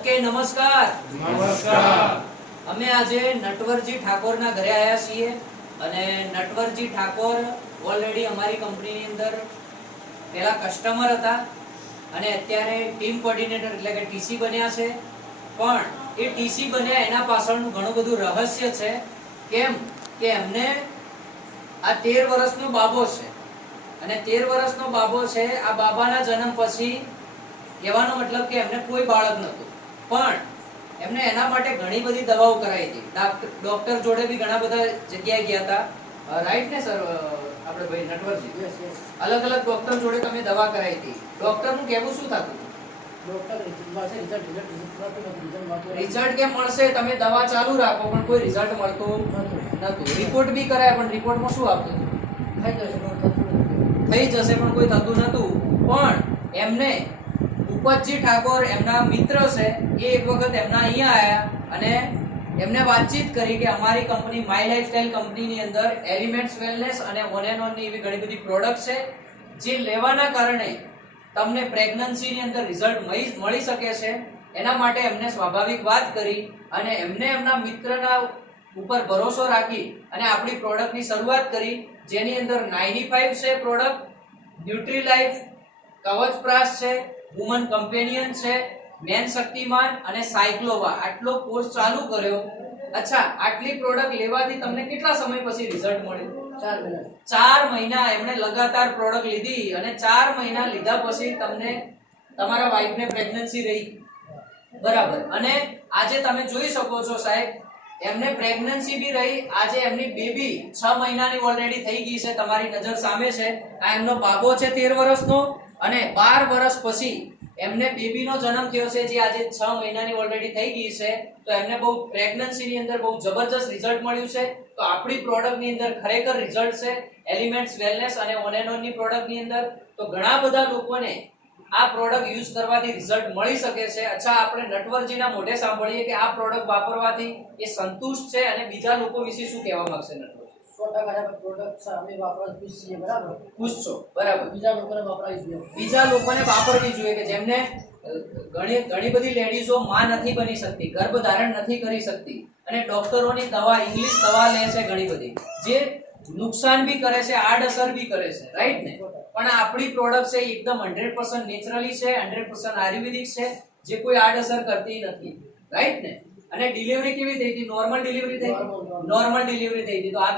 Okay, નમસ્કાર. નમસ્કાર. અમે આજે નટવરજી ઠાકોરના ઘરે આવ્યા છીએ અને નટવરજી ઠાકોર ઓલરેડી અમારી કંપનીની અંદર પહેલા કસ્ટમર હતા અને અત્યારે ટીમ કોઓર્ડિનેટર એટલે કે ટીસી બન્યા છે. પણ એ ટીસી બન્યા એના પાછળનું ઘણું બધું રહસ્ય છે. કેમ કે એમને આ 13 વર્ષનો બાબો છે અને 13 વર્ષનો બાબો છે. આ બાબાના જન્મ પછી કહેવાનો મતલબ કે એમને કોઈ બાળક નહોતું, પણ એમને એના માટે ઘણી બધી દવાઓ કરાવી હતી. ડોક્ટર જોડે બી ઘણા બધા જગ્યાએ ગયા હતા. રાઈટ ને સર? આપણે ભાઈ નટવરજી અલગ અલગ ડોક્ટર જોડે તમે દવા કરાવી હતી. ડોક્ટરનું કહેવું શું થતું? રિઝલ્ટ કેમ મળશે? તમે દવા ચાલુ રાખો પણ કોઈ રિઝલ્ટ મળતું નતું. રિપોર્ટ બી કરાય પણ રિપોર્ટમાં શું આવતું? થઈ જશે પણ કોઈ થતું નતું. પણ એમને ઉપતજી ઠાકોર એમના મિત્ર છે, એ એક વખત એમના અહીંયા આયા અને એમને વાતચીત કરી કે અમારી કંપની માય લાઈફસ્ટાઈલ કંપનીની અંદર એલિમેન્ટ્સ વેલનેસ અને ઓન એન્ડ ઓન ની એવી ઘણી બધી પ્રોડક્ટ છે જે લેવાના કારણે તમને પ્રેગ્નન્સીની અંદર રિઝલ્ટ મળી શકે છે. એના માટે એમને સ્વાભાવિક વાત કરી અને એમને એમના મિત્રના ઉપર ભરોસો રાખી અને આપણી પ્રોડક્ટની શરૂઆત કરી, જેની અંદર 95 છે પ્રોડક્ટ, ન્યુટ્રીલાઈફ, કવચપ્રાશ છે, વુમન કમ્પેનિયન છે, મેન શક્તિમાન અને સાયક્લોવા. આટલો કોર્સ ચાલુ કર્યો. અચ્છા, આટલી પ્રોડક્ટ લેવાથી તમને કેટલા સમય પછી રિઝલ્ટ મળ્યું? 4 મહિના એમણે લગાતાર પ્રોડક્ટ લીધી અને 4 મહિના લીધા પછી તમને તમારા વાઈફને પ્રેગ્નન્સી રહી, બરાબર. અને આજે તમે જોઈ શકો છો સાહેબ, એમને પ્રેગ્નન્સી બી રહી. આજે એમની બેબી 6 મહિનાની ઓલરેડી થઈ ગઈ છે, તમારી નજર સામે છે. આ એમનો બાબો છે 13 વર્ષનો અને 12 વર્ષ પછી એમને બેબીનો જન્મ થયો છે, જે આજે 6 મહિનાની ઓલરેડી થઈ ગઈ છે. તો એમને બહુ પ્રેગ્નન્સીની અંદર બહુ જબરજસ્ત રિઝલ્ટ મળ્યું છે. તો આપણી પ્રોડક્ટની અંદર ખરેખર રિઝલ્ટ છે એલિમેન્ટ્સ વેલનેસ અને ઓન એન્ડ ઓન ની પ્રોડક્ટની અંદર. તો ઘણા બધા લોકોને આ પ્રોડક્ટ યુઝ કરવાથી રિઝલ્ટ મળી શકે છે. અચ્છા, આપણે નટવરજીના મોઢે સાંભળીએ કે આ પ્રોડક્ટ વાપરવાથી એ સંતુષ્ટ છે અને બીજા લોકો વિશે શું કહેવા માંગશે નટવરજી? 100% પ્રોડક્ટ અમે વાપરવા ખુશ છીએ, બરાબર. ખુશ છો, બરાબર. બીજા લોકોને વાપરવી જોઈએ. બીજા લોકોને વાપરવી જોઈએ કે જેમને ઘણી બધી લેડીઝો માં નથી બની શકતી, ગર્ભ ધારણ નથી કરી શકતી અને ડોક્ટરોની દવા, ઇંગ્લિશ દવા લે છે ઘણી બધી, જે નુકસાન બી કરે છે, આડઅસર બી કરે છે, રાઈટ ને? પણ આપણી પ્રોડક્ટ છે એકદમ 100% નેચરલી છે, 100% આયુર્વેદિક છે, જે કોઈ આડઅસર કરતી નથી, રાઈટ ને? અને ડિલિવરી કેવી થઈ હતી? નોર્મલ ડિલિવરી થઈ હતી. નોર્મલ ડિલિવરી થઈ હતી. તો આ